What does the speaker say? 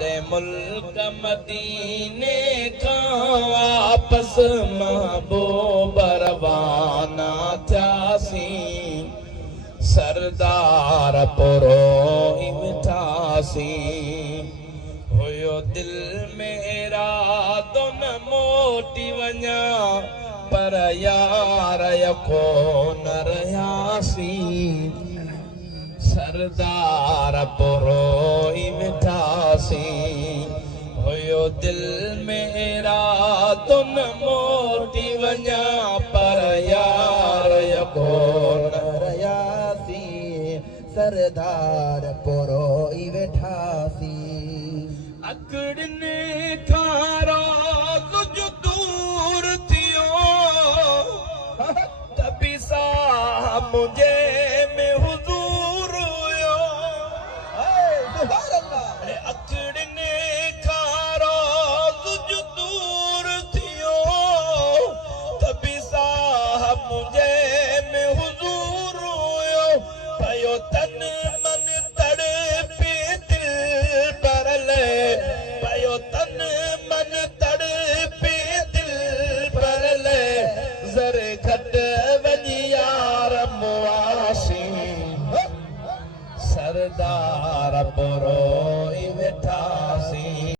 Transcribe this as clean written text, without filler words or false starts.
दे मुल्क मदीने का वापस महबूब रवाना थियासी सरदार पुरो इवठासी हुयो दिल मेरा दोन मोटी वञा पर यार यको न रहियासी सरदार पुरो इवठासी हुयो दिल मेरा दोन मोटी वञा पर यार यको न रयासी सरदार पुरो इवठासी अकड़ने खारा कुछ दूर थियो तभी सा मुझे में हुजूर हुयो सुभान अल्लाह अकड़ने खारा कुछ दूर थियो तभी सा मुझे में हुजूर हुयो पयो तन मन तड़पे दिल परले पयो तन मन तड़पे दिल परले ज़रे घट वञी यार मुआसी सरदार पुरो